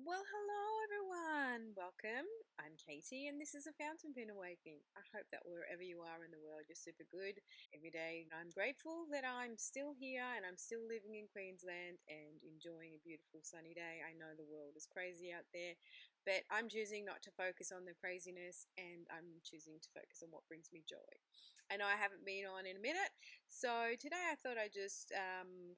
Well, hello everyone. Welcome. I'm Katie, and this is a fountain pen awakening. I hope that wherever you are in the world, you're super good every day. I'm grateful that I'm still here and I'm still living in Queensland and enjoying a beautiful sunny day. I know the world is crazy out there, but I'm choosing not to focus on the craziness and I'm choosing to focus on what brings me joy. I know I haven't been on in a minute, so today I thought I'd just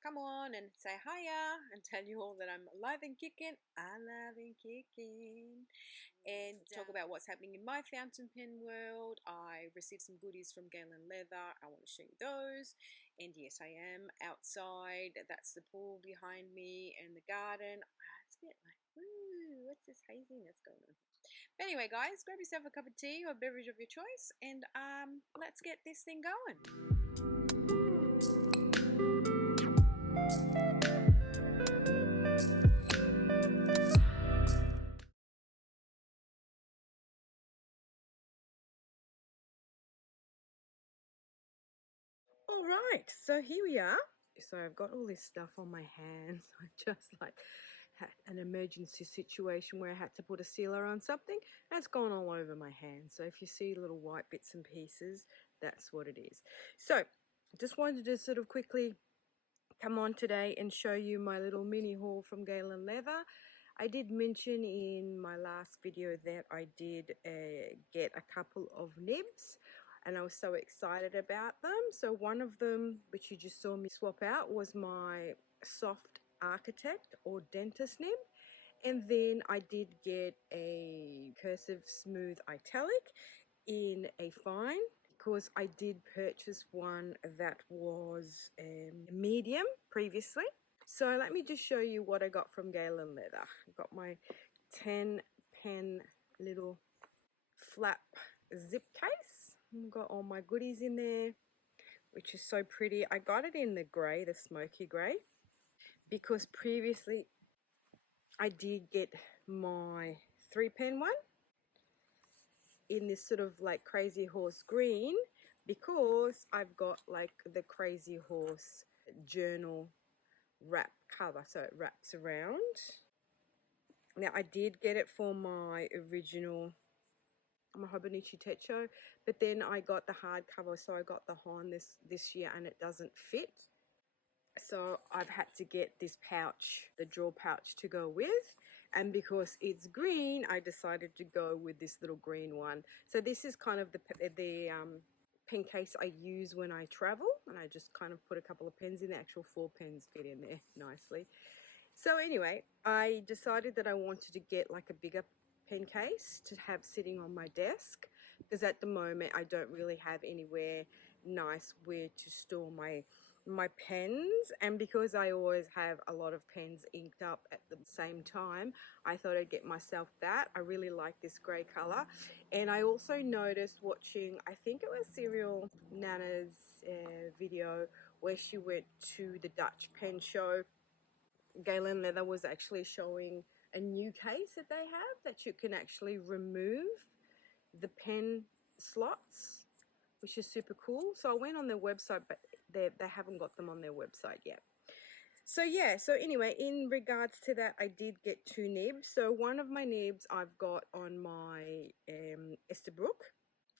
come on and say hiya and tell you all that I'm alive and kicking. Alive and kicking. And talk about what's happening in my fountain pen world. I received some goodies from Galen Leather. I want to show you those. And yes, I am outside. That's the pool behind me and the garden. It's a bit like, woo, what's this haziness going on? But anyway, guys, grab yourself a cup of tea or a beverage of your choice and let's get this thing going. All right, so here we are. So I've got all this stuff on my hands. I just had an emergency situation where I had to put a sealer on something. That's gone all over my hand. So if you see little white bits and pieces, that's what it is. So just wanted to sort of quickly come on today and show you my little mini haul from Galen Leather. I did mention in my last video that I did get a couple of nibs and I was so excited about them. So one of them, which you just saw me swap out, was my soft architect or dentist nib. And then I did get a cursive smooth italic in a fine because I did purchase one that was medium previously. So let me just show you what I got from Galen Leather. I got my 10 pen little flap zip case. I've got all my goodies in there, which is so pretty. I got it in the grey, the smoky grey, because previously I did get my 3-pen one in this sort of like Crazy Horse green because I've got like the Crazy Horse journal wrap cover, so it wraps around. Now I did get it for my original Hobonichi Techo, but then I got the hardcover, so I got the Han this year and it doesn't fit. So I've had to get this pouch, the drawer pouch, to go with, and because it's green I decided to go with this little green one. So this is kind of the pen case I use when I travel, and I just kind of put a couple of pens in. The actual 4 pens fit in there nicely. So anyway, I decided that I wanted to get like a bigger pen case to have sitting on my desk, because at the moment I don't really have anywhere nice where to store my pens, and because I always have a lot of pens inked up at the same time, I thought I'd get myself that. I really like this grey colour, and I also noticed watching, I think it was Serial Nana's video where she went to the Dutch pen show. Galen Leather was actually showing a new case that they have that you can actually remove the pen slots, which is super cool. So I went on their website, but they haven't got them on their website yet. So yeah, so anyway, in regards to that, I did get 2 nibs. So one of my nibs I've got on my Esterbrook.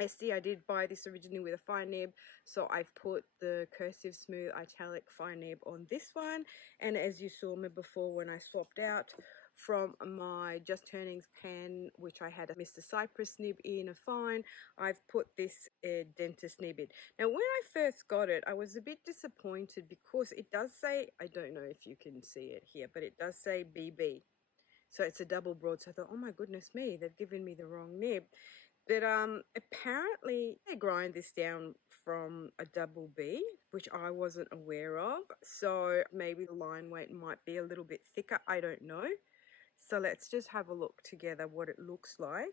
I did buy this originally with a fine nib, so I've put the cursive smooth italic fine nib on this one. And as you saw me before when I swapped out from my Just Turnings pen, which I had a Mr. Cypress nib in a fine, I've put this dentist nib in. Now when I first got it, I was a bit disappointed because it does say, I don't know if you can see it here, but it does say BB. So it's a double broad. So I thought, oh my goodness me, they've given me the wrong nib. But apparently they grind this down from a double B, which I wasn't aware of. So maybe the line weight might be a little bit thicker. I don't know. So let's just have a look together what it looks like.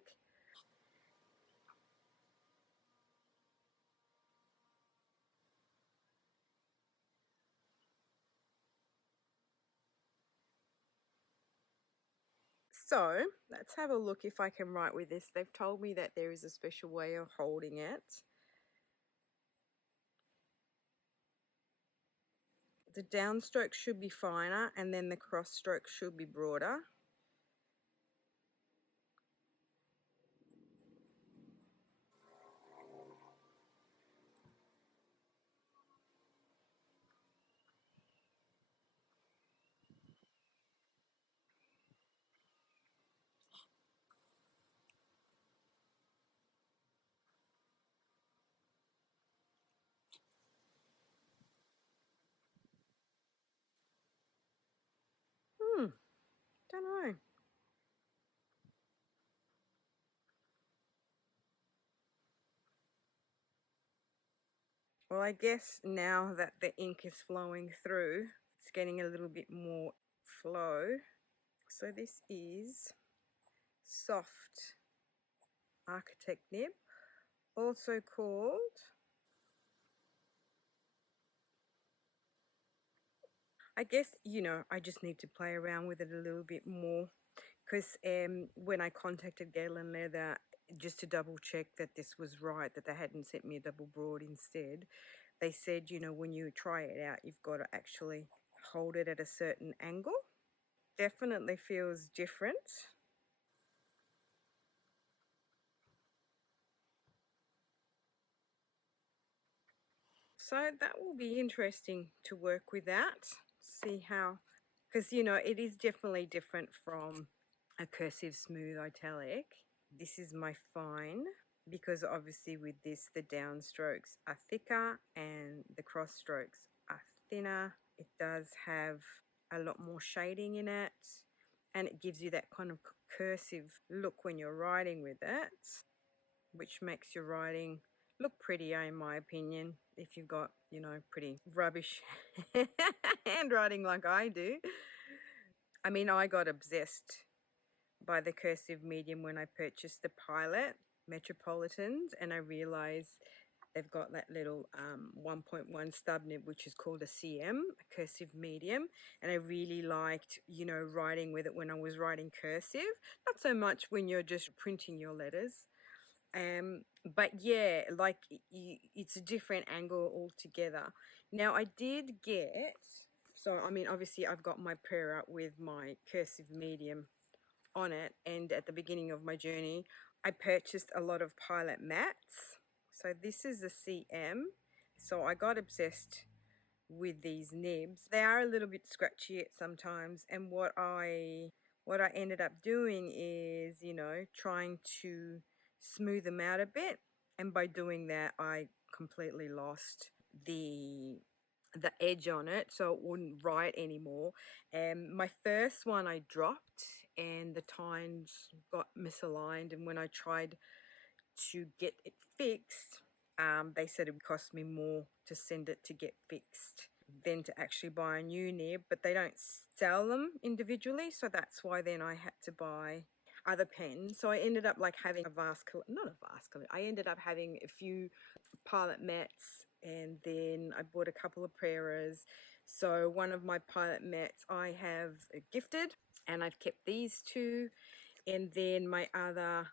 So let's have a look if I can write with this. They've told me that there is a special way of holding it. The downstroke should be finer and then the cross stroke should be broader. Well, I guess now that the ink is flowing through, it's getting a little bit more flow. So this is soft architect nib, also called I guess, I just need to play around with it a little bit more because when I contacted Galen Leather just to double check that this was right, that they hadn't sent me a double broad instead, they said, when you try it out, you've got to actually hold it at a certain angle. Definitely feels different. So that will be interesting to work with that, see how, because it is definitely different from a cursive smooth italic. This is my fine, because obviously with this the downstrokes are thicker and the cross strokes are thinner. It does have a lot more shading in it, and it gives you that kind of cursive look when you're writing with it, which makes your writing look prettier in my opinion if you've got, pretty rubbish handwriting like I do. I mean, I got obsessed by the cursive medium when I purchased the Pilot Metropolitans, and I realized they've got that little 1.1 stub nib, which is called a CM, a cursive medium, and I really liked, writing with it when I was writing cursive. Not so much when you're just printing your letters. But yeah, like it's a different angle altogether. Now I did get, so I mean, obviously I've got my prayer up with my cursive medium on it, and at the beginning of my journey I purchased a lot of Pilot mats. So this is a CM, so I got obsessed with these nibs. They are a little bit scratchy at sometimes, and what I ended up doing is, trying to smooth them out a bit, and by doing that I completely lost the edge on it, so it wouldn't write anymore. And my first one I dropped and the tines got misaligned, and when I tried to get it fixed, they said it would cost me more to send it to get fixed than to actually buy a new nib, but they don't sell them individually, so that's why then I had to buy other pens. So I ended up like having I ended up having a few Pilot mats, and then I bought a couple of Preras. So one of my Pilot mats I have gifted, and I've kept these two, and then my other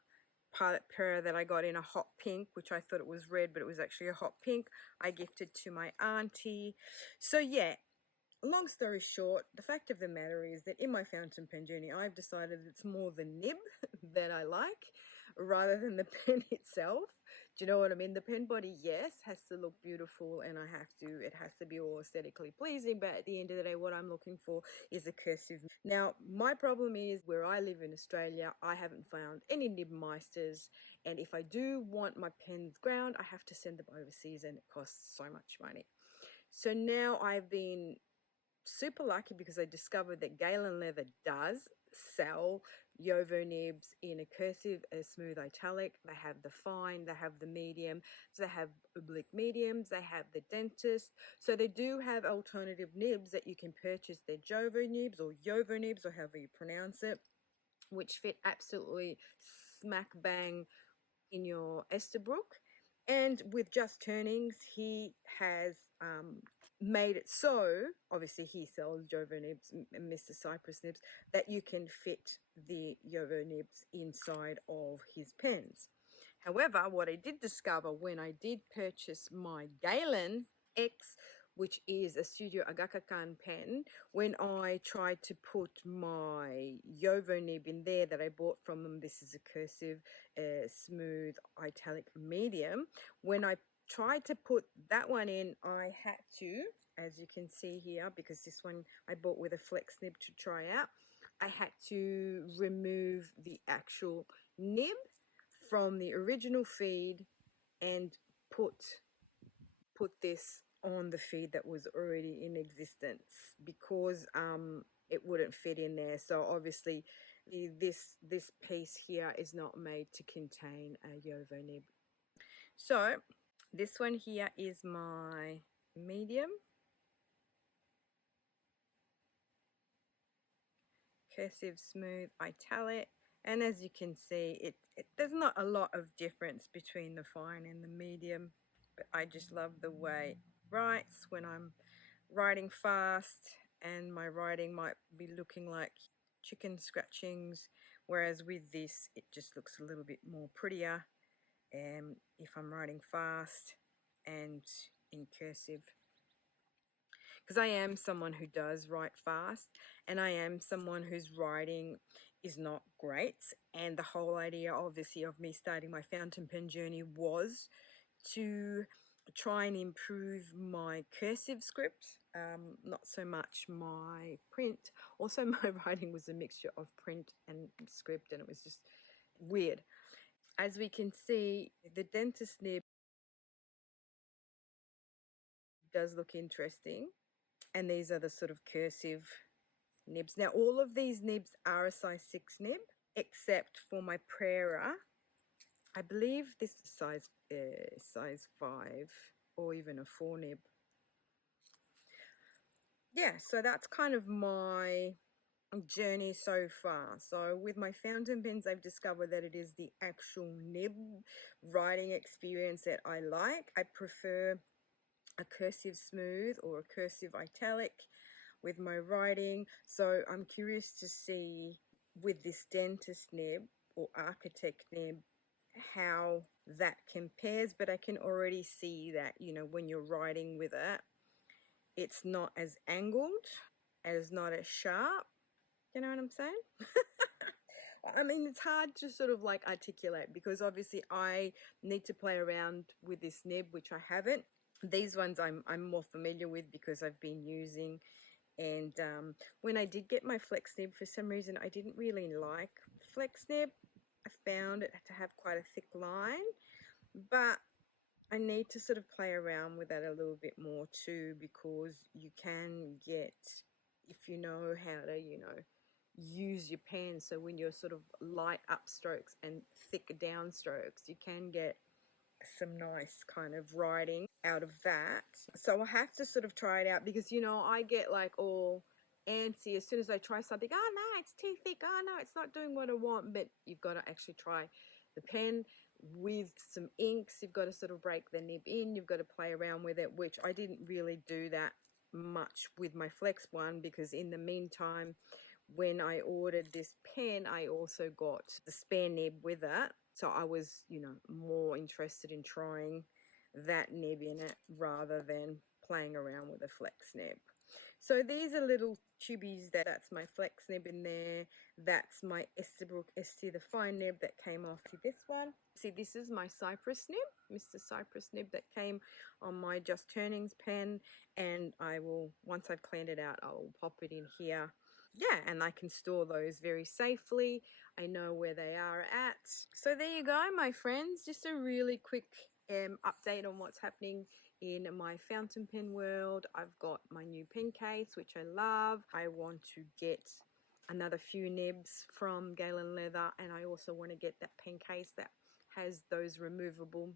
Pilot Prera that I got in a hot pink, which I thought it was red, but it was actually a hot pink, I gifted to my auntie. So yeah, long story short, the fact of the matter is that in my fountain pen journey, I've decided it's more the nib that I like rather than the pen itself. Do you know what I mean? The pen body, yes, has to look beautiful, and it has to be all aesthetically pleasing, but at the end of the day, what I'm looking for is a cursive. Now, my problem is where I live in Australia, I haven't found any nib meisters, and if I do want my pens ground, I have to send them overseas, and it costs so much money. So now I've been super lucky because I discovered that Galen Leather does sell Yovo nibs in a cursive, a smooth italic. They have the fine, they have the medium, so they have oblique mediums, they have the dentist. So they do have alternative nibs that you can purchase. They're Jovo nibs or Yovo nibs, or however you pronounce it, which fit absolutely smack bang in your Esterbrook. And with Just Turnings, he has made it so, obviously he sells Jovo nibs and Mr. Cypress nibs, that you can fit the Yovo nibs inside of his pens. However, what I did discover when I did purchase my Galen X, which is a Studio Agakakan pen, when I tried to put my Yovo nib in there that I bought from them, this is a cursive, smooth, italic medium. When I tried to put that one in, I had to, as you can see here, because this one I bought with a flex nib to try out, I had to remove the actual nib from the original feed and put this on the feed that was already in existence, because it wouldn't fit in there. So obviously this piece here is not made to contain a Yovo nib. So This one here is my medium. Cursive, smooth, italic. And as you can see, there's not a lot of difference between the fine and the medium, but I just love the way it writes when I'm writing fast, and my writing might be looking like chicken scratchings, whereas with this it just looks a little bit more prettier if I'm writing fast and in cursive, because I am someone who does write fast, and I am someone whose writing is not great. And the whole idea, obviously, of me starting my fountain pen journey was to try and improve my cursive script, not so much my print. Also, my writing was a mixture of print and script, and it was just weird. As we can see, the dentist nib does look interesting, and these are the sort of cursive nibs. Now, all of these nibs are a size 6 nib, except for my Prera. I believe this is size 5 or even a 4 nib. Yeah, so that's kind of my journey so far. So with my fountain pens, I've discovered that it is the actual nib writing experience that I like. I prefer a cursive smooth or a cursive italic with my writing. So I'm curious to see with this dentist nib or architect nib how that compares, but I can already see that, you know, when you're writing with it, it's not as angled, it's not as sharp. You know what I'm saying? I mean, it's hard to sort of like articulate, because obviously I need to play around with this nib, which I haven't. These ones I'm more familiar with because I've been using. And when I did get my flex nib, for some reason I didn't really like flex nib. I found it to have quite a thick line, but I need to sort of play around with that a little bit more too, because you can get, if you know how to, you know, use your pen, so when you're sort of light upstrokes and thick downstrokes, you can get some nice kind of writing out of that. So I have to sort of try it out, because, you know, I get like all antsy as soon as I try something. Oh no, it's too thick. Oh no, it's not doing what I want. But you've got to actually try the pen with some inks. You've got to sort of break the nib in. You've got to play around with it, which I didn't really do that much with my flex one, because in the meantime, when I ordered this pen, I also got the spare nib with it. So I was, you know, more interested in trying that nib in it rather than playing around with a flex nib. So these are little tubies. That's my flex nib in there. That's my Estabrook ST, the fine nib that came after this one. See, this is my Cypress nib, Mr. Cypress nib that came on my Just Turnings pen. And I will, once I've cleaned it out, I will pop it in here. Yeah, and I can store those very safely. I know where they are at. So there you go, my friends. Just a really quick update on what's happening in my fountain pen world. I've got my new pen case, which I love. I want to get another few nibs from Galen Leather, and I also want to get that pen case that has those removable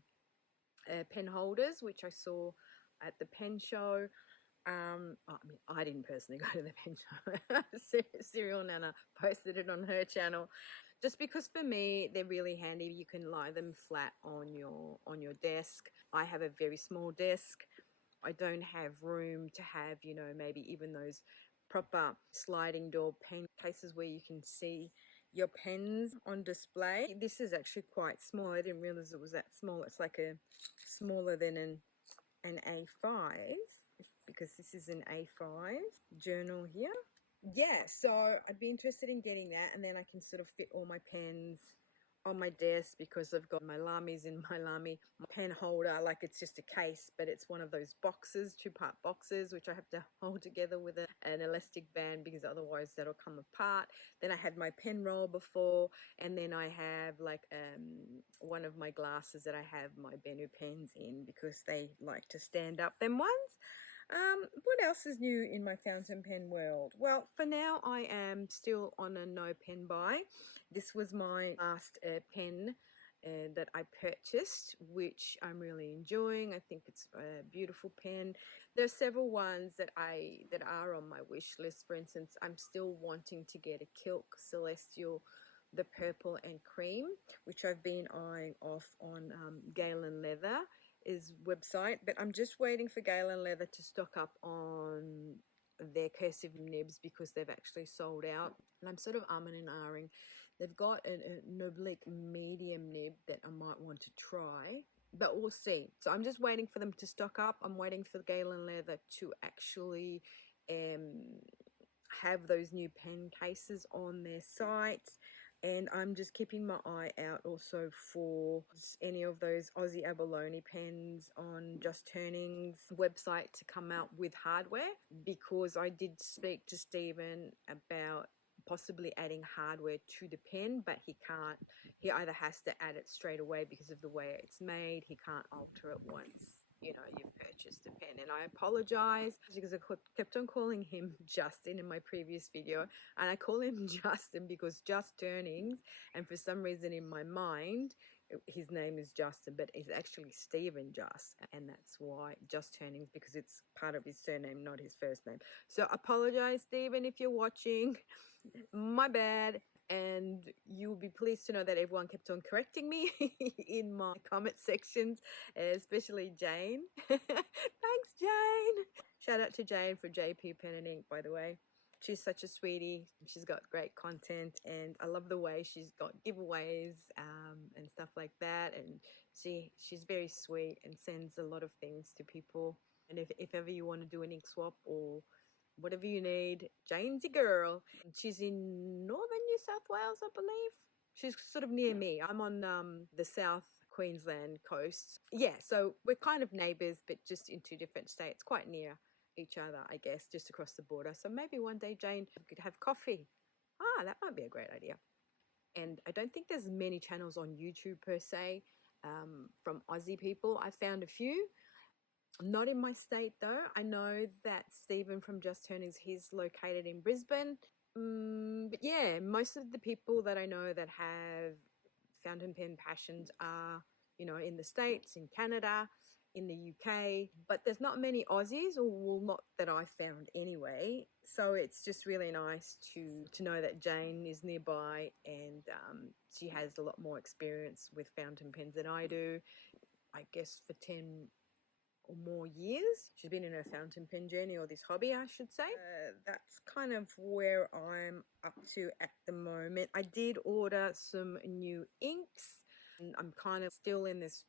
pen holders, which I saw at the pen show. I mean, I didn't personally go to the pen show. Serial Nana posted it on her channel, just because for me they're really handy. You can lie them flat on your desk. I have a very small desk. I don't have room to have, you know, maybe even those proper sliding door pen cases where you can see your pens on display. This is actually quite small. I didn't realize it was that small. It's like a smaller than an A5, because this is an A5 journal here. Yeah, so I'd be interested in getting that, and then I can sort of fit all my pens on my desk, because I've got my Lamis in my Lamy pen holder. Like, it's just a case, but it's one of those boxes, 2-part boxes, which I have to hold together with an elastic band, because otherwise that'll come apart. Then I had my pen roll before, and then I have like one of my glasses that I have my Benu pens in, because they like to stand up, them ones. What else is new in my fountain pen world? Well, for now, I am still on a no pen buy. This was my last pen and that I purchased, which I'm really enjoying. I think it's a beautiful pen. There are several ones that are on my wish list. For instance, I'm still wanting to get a Kilk Celestial, the purple and cream, which I've been eyeing off on Galen Leather is website, but I'm just waiting for Galen Leather to stock up on their cursive nibs because they've actually sold out, and I'm sort of umming and ahhing. They've got an oblique medium nib that I might want to try, but we'll see. So I'm just waiting for them to stock up. I'm waiting for Galen Leather to actually have those new pen cases on their site. And I'm just keeping my eye out also for any of those Aussie abalone pens on Just Turning's website to come out with hardware, because I did speak to Stephen about possibly adding hardware to the pen, but he can't. He either has to add it straight away because of the way it's made. He can't alter it once you've purchased a pen. And I apologize because I kept on calling him Justin in my previous video, and I call him Justin because Just Turnings, and for some reason in my mind his name is Justin, but it's actually Stephen Just, and that's why Just Turnings, because it's part of his surname, not his first name. So apologize, Stephen, if you're watching. My bad. And you'll be pleased to know that everyone kept on correcting me in my comment sections, especially Jane. Thanks, Jane. Shout out to Jane for JP Pen and Ink, by the way. She's such a sweetie. She's got great content, and I love the way she's got giveaways and stuff like that. And she's very sweet and sends a lot of things to people. And if ever you want to do an ink swap or whatever you need, Jane's your girl. She's in northern New South Wales, I believe. She's sort of near me. I'm on the South Queensland coast. Yeah, so we're kind of neighbours, but just in two different states, quite near each other, I guess, just across the border. So maybe one day, Jane, we could have coffee. That might be a great idea. And I don't think there's many channels on YouTube per se from Aussie people. I found a few. Not in my state though. I know that Stephen from Just Turnings, he's located in Brisbane. But yeah, most of the people that I know that have fountain pen passions are, in the States, in Canada, in the UK. But there's not many Aussies, or well, not that I found anyway. So it's just really nice to know that Jane is nearby, and she has a lot more experience with fountain pens than I do. I guess for 10 or more years she's been in her fountain pen journey, or this hobby I should say. That's kind of where I'm up to at the moment. I did order some new inks, and I'm kind of still in this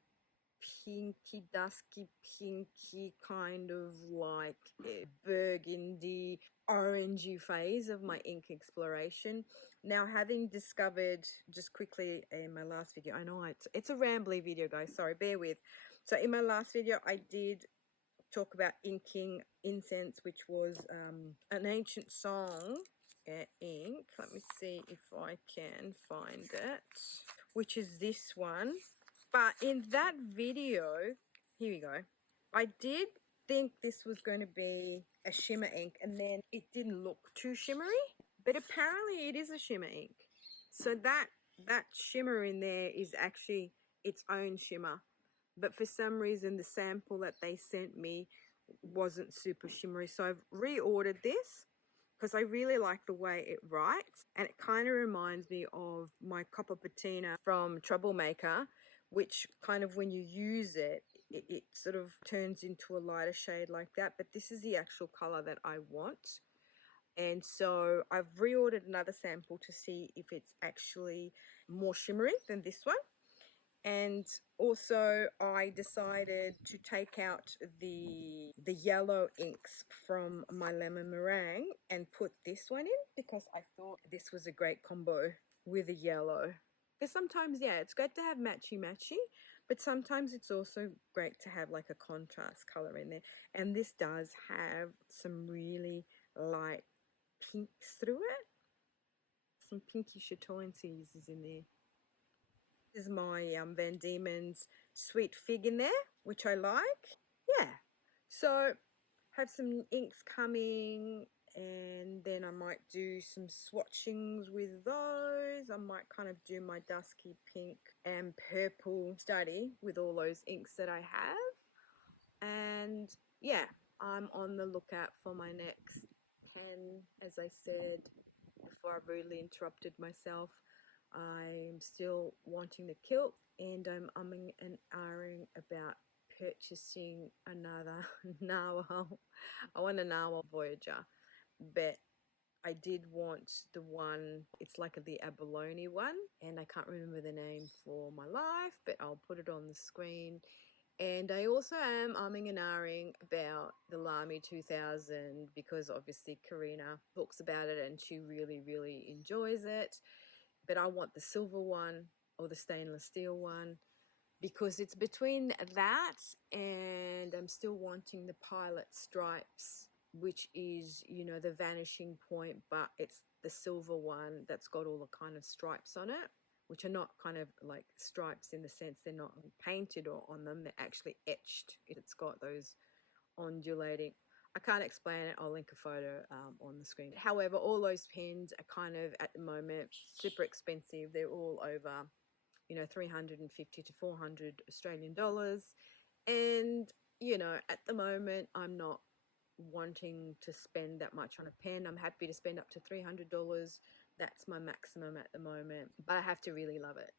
pinky, dusky, pinky kind of like burgundy, orangey phase of my ink exploration. Now, having discovered, just quickly in my last video, I know it's a rambly video, guys, sorry, bear with. So in my last video, I did talk about inking incense, which was an ancient song ink. Let me see if I can find it, which is this one. But in that video, here we go, I did think this was going to be a shimmer ink, and then it didn't look too shimmery, but apparently it is a shimmer ink. So that shimmer in there is actually its own shimmer. But for some reason, the sample that they sent me wasn't super shimmery. So I've reordered this because I really like the way it writes. And it kind of reminds me of my copper patina from Troublemaker, which kind of when you use it, it sort of turns into a lighter shade like that. But this is the actual color that I want. And so I've reordered another sample to see if it's actually more shimmery than this one. And also I decided to take out the yellow inks from my lemon meringue and put this one in, because I thought this was a great combo with a yellow. Because sometimes, yeah, it's great to have matchy, but sometimes it's also great to have like a contrast color in there. And this does have some really light pinks through it. Some pinky chatoyancies is in there. This is my Van Diemen's Sweet Fig in there, which I like. Yeah, so have some inks coming, and then I might do some swatchings with those. I might kind of do my dusky pink and purple study with all those inks that I have. And yeah, I'm on the lookout for my next pen. As I said before, I rudely interrupted myself. I'm still wanting the kilt, and I'm umming and ahhing about purchasing another narwhal. I want a narwhal Voyager, but I did want the one, it's like the abalone one, and I can't remember the name for my life, but I'll put it on the screen. And I also am umming and ahhing about the Lamy 2000 because obviously Karina talks about it and she really, really enjoys it. But I want the silver one or the stainless steel one because it's between that and I'm still wanting the pilot stripes, which is, you know, the vanishing point, but it's the silver one that's got all the kind of stripes on it, which are not kind of like stripes in the sense they're not painted or on them, they're actually etched. It's got those ondulating, I can't explain it, I'll link a photo on the screen. However, all those pens are kind of at the moment super expensive. They're all over, you know, 350 to 400 Australian dollars, and you know, at the moment I'm not wanting to spend that much on a pen. I'm happy to spend up to $300. That's my maximum at the moment, but I have to really love it.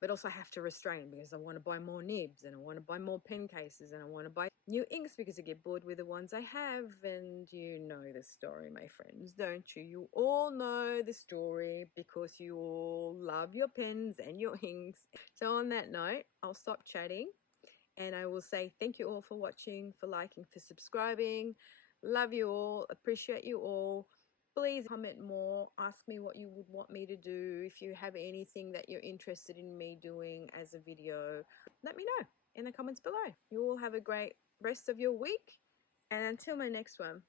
But also I have to restrain because I want to buy more nibs and I want to buy more pen cases and I want to buy new inks because I get bored with the ones I have. And you know the story, my friends, don't you? You all know the story because you all love your pens and your inks. So on that note, I'll stop chatting and I will say thank you all for watching, for liking, for subscribing. Love you all, appreciate you all. Please comment more, ask me what you would want me to do. If you have anything that you're interested in me doing as a video, let me know in the comments below. You all have a great rest of your week, and until my next one,